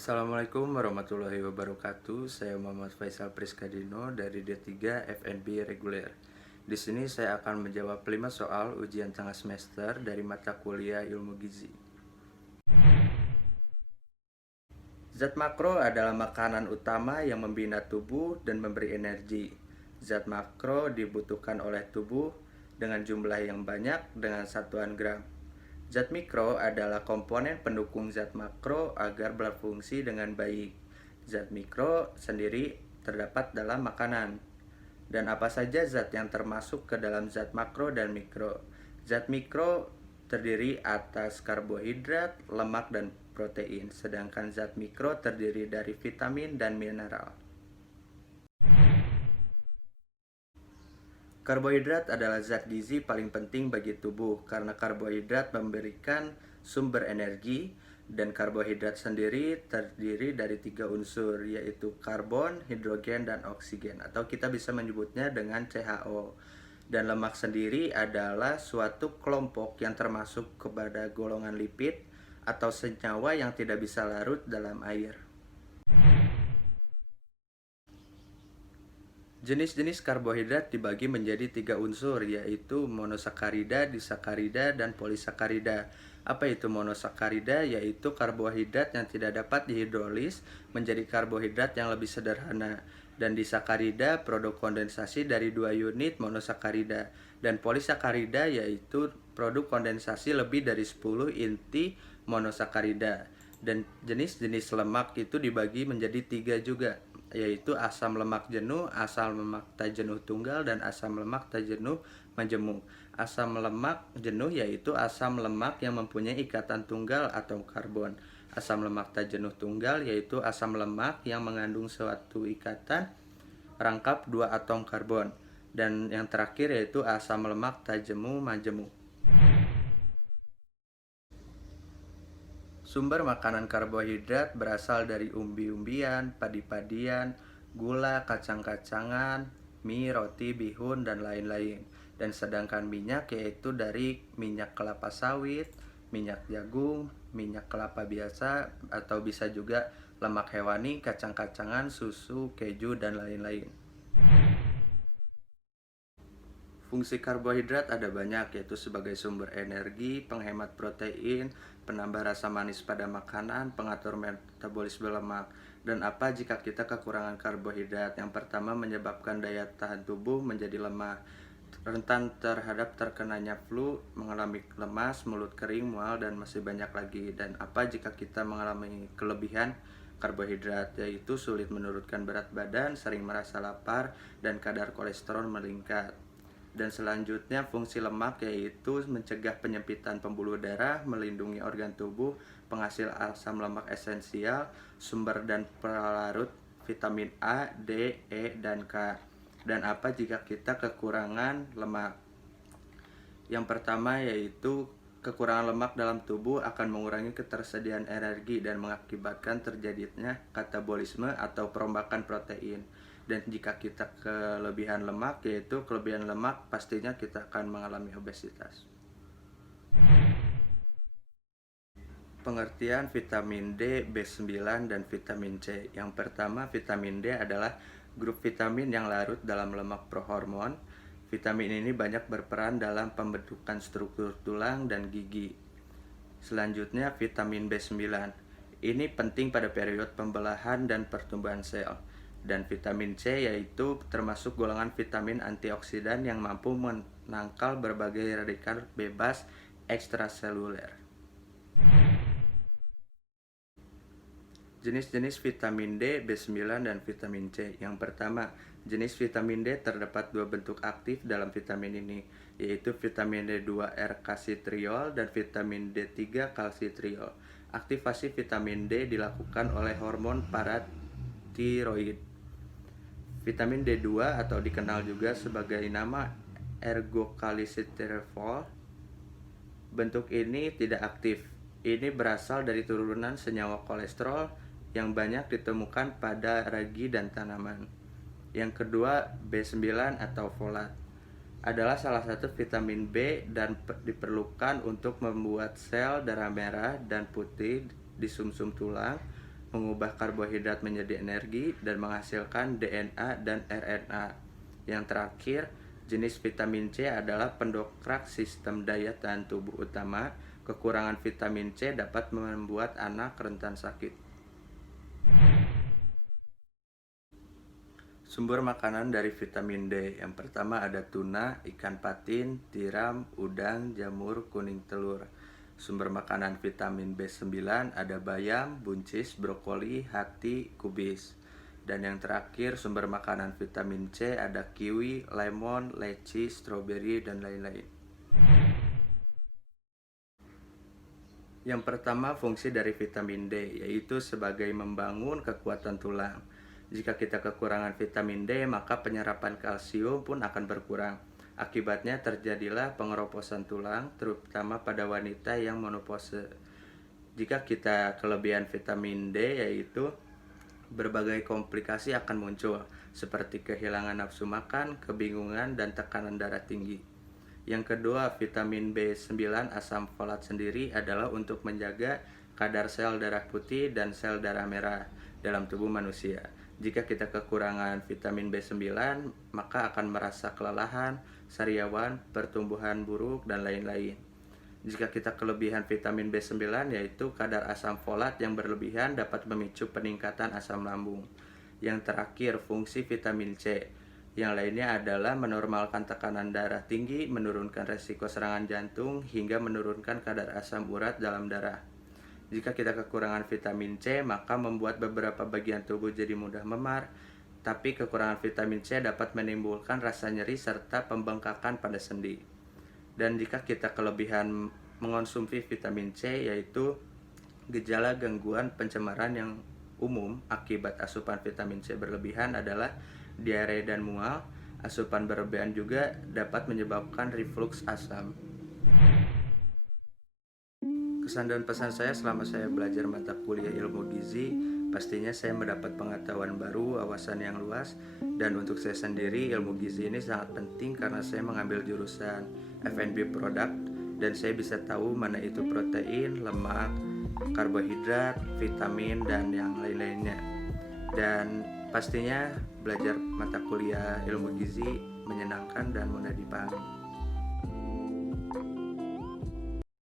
Assalamualaikum warahmatullahi wabarakatuh. Saya Muhammad Faisal Priskadino dari D3 FNB Reguler. Di sini saya akan menjawab 5 soal ujian tengah semester dari mata kuliah Ilmu Gizi. Zat makro adalah makanan utama yang membina tubuh dan memberi energi. Zat makro dibutuhkan oleh tubuh dengan jumlah yang banyak dengan satuan gram. Zat mikro adalah komponen pendukung zat makro agar berfungsi dengan baik. Zat mikro sendiri terdapat dalam makanan. Dan apa saja zat yang termasuk ke dalam zat makro dan mikro? Zat mikro terdiri atas karbohidrat, lemak, dan protein, sedangkan zat mikro terdiri dari vitamin dan mineral. Karbohidrat adalah zat gizi paling penting bagi tubuh karena karbohidrat memberikan sumber energi, dan karbohidrat sendiri terdiri dari 3 unsur, yaitu karbon, hidrogen, dan oksigen, atau kita bisa menyebutnya dengan CHO. Dan lemak sendiri adalah suatu kelompok yang termasuk kepada golongan lipid atau senyawa yang tidak bisa larut dalam air. Jenis-jenis karbohidrat dibagi menjadi 3 unsur, yaitu monosakarida, disakarida, dan polisakarida. Apa itu monosakarida? Yaitu karbohidrat yang tidak dapat dihidrolis menjadi karbohidrat yang lebih sederhana. Dan disakarida produk kondensasi dari 2 unit monosakarida. Dan polisakarida yaitu produk kondensasi lebih dari 10 inti monosakarida. Dan jenis-jenis lemak itu dibagi menjadi 3 juga, yaitu asam lemak jenuh, asam lemak tak jenuh tunggal, dan asam lemak tak jenuh majemuk. Asam lemak jenuh yaitu asam lemak yang mempunyai ikatan tunggal atau karbon. Asam lemak tak jenuh tunggal yaitu asam lemak yang mengandung suatu ikatan rangkap 2 atom karbon. Dan yang terakhir yaitu asam lemak tak jenuh majemuk. Sumber makanan karbohidrat berasal dari umbi-umbian, padi-padian, gula, kacang-kacangan, mie, roti, bihun, dan lain-lain. Dan sedangkan minyak yaitu dari minyak kelapa sawit, minyak jagung, minyak kelapa biasa, atau bisa juga lemak hewani, kacang-kacangan, susu, keju, dan lain-lain. Fungsi karbohidrat ada banyak, yaitu sebagai sumber energi, penghemat protein, penambah rasa manis pada makanan, pengatur metabolisme lemak. Dan apa jika kita kekurangan karbohidrat? Yang pertama, menyebabkan daya tahan tubuh menjadi lemah, rentan terhadap terkenanya flu, mengalami lemas, mulut kering, mual, dan masih banyak lagi. Dan apa jika kita mengalami kelebihan karbohidrat, yaitu sulit menurunkan berat badan, sering merasa lapar, dan kadar kolesterol meningkat. Dan selanjutnya fungsi lemak yaitu mencegah penyempitan pembuluh darah, melindungi organ tubuh, penghasil asam lemak esensial, sumber dan pelarut vitamin A, D, E, dan K. Dan apa jika kita kekurangan lemak? Yang pertama yaitu kekurangan lemak dalam tubuh akan mengurangi ketersediaan energi dan mengakibatkan terjadinya katabolisme atau perombakan protein. Dan jika kita kelebihan lemak, yaitu kelebihan lemak, pastinya kita akan mengalami obesitas. Pengertian vitamin D, B9, dan vitamin C. Yang pertama, vitamin D adalah grup vitamin yang larut dalam lemak prohormon. Vitamin ini banyak berperan dalam pembentukan struktur tulang dan gigi. Selanjutnya, vitamin B9. Ini penting pada periode pembelahan dan pertumbuhan sel. Dan vitamin C yaitu termasuk golongan vitamin antioksidan yang mampu menangkal berbagai radikal bebas ekstraseluler. Jenis-jenis vitamin D, B9, dan vitamin C. Yang pertama, jenis vitamin D terdapat 2 bentuk aktif dalam vitamin ini, yaitu vitamin D2R kalsitriol dan vitamin D3 kalsitriol. Aktivasi vitamin D dilakukan oleh hormon paratiroid. Vitamin D2 atau dikenal juga sebagai nama ergokalsitirol, bentuk ini tidak aktif. Ini berasal dari turunan senyawa kolesterol yang banyak ditemukan pada ragi dan tanaman. Yang kedua, B9 atau folat adalah salah satu vitamin B dan diperlukan untuk membuat sel darah merah dan putih di sumsum tulang, mengubah karbohidrat menjadi energi, dan menghasilkan DNA dan RNA. Yang terakhir, jenis vitamin C adalah pendongkrak sistem daya tahan tubuh utama. Kekurangan vitamin C dapat membuat anak rentan sakit. Sumber makanan dari vitamin D. Yang pertama ada tuna, ikan patin, tiram, udang, jamur, kuning telur. Sumber makanan vitamin B9 ada bayam, buncis, brokoli, hati, kubis. Dan yang terakhir sumber makanan vitamin C ada kiwi, lemon, leci, stroberi, dan lain-lain. Yang pertama fungsi dari vitamin D yaitu sebagai membangun kekuatan tulang. Jika kita kekurangan vitamin D, maka penyerapan kalsium pun akan berkurang. Akibatnya terjadilah pengeroposan tulang, terutama pada wanita yang menopause. Jika kita kelebihan vitamin D, yaitu berbagai komplikasi akan muncul, seperti kehilangan nafsu makan, kebingungan, dan tekanan darah tinggi. Yang kedua, vitamin B9 asam folat sendiri adalah untuk menjaga kadar sel darah putih dan sel darah merah dalam tubuh manusia. Jika kita kekurangan vitamin B9, maka akan merasa kelelahan, sariawan, pertumbuhan buruk, dan lain-lain. Jika kita kelebihan vitamin B9, yaitu kadar asam folat yang berlebihan dapat memicu peningkatan asam lambung. Yang terakhir, fungsi vitamin C. Yang lainnya adalah menormalkan tekanan darah tinggi, menurunkan resiko serangan jantung, hingga menurunkan kadar asam urat dalam darah. Jika kita kekurangan vitamin C, maka membuat beberapa bagian tubuh jadi mudah memar, tapi kekurangan vitamin C dapat menimbulkan rasa nyeri serta pembengkakan pada sendi. Dan jika kita kelebihan mengonsumsi vitamin C, yaitu gejala gangguan pencemaran yang umum akibat asupan vitamin C berlebihan adalah diare dan mual. Asupan berlebihan juga dapat menyebabkan reflux asam. Kesan dan pesan saya selama saya belajar mata kuliah ilmu gizi, pastinya saya mendapat pengetahuan baru, wawasan yang luas, dan untuk saya sendiri ilmu gizi ini sangat penting karena saya mengambil jurusan F&B Product dan saya bisa tahu mana itu protein, lemak, karbohidrat, vitamin, dan yang lain-lainnya. Dan pastinya belajar mata kuliah ilmu gizi menyenangkan dan mudah dipahami.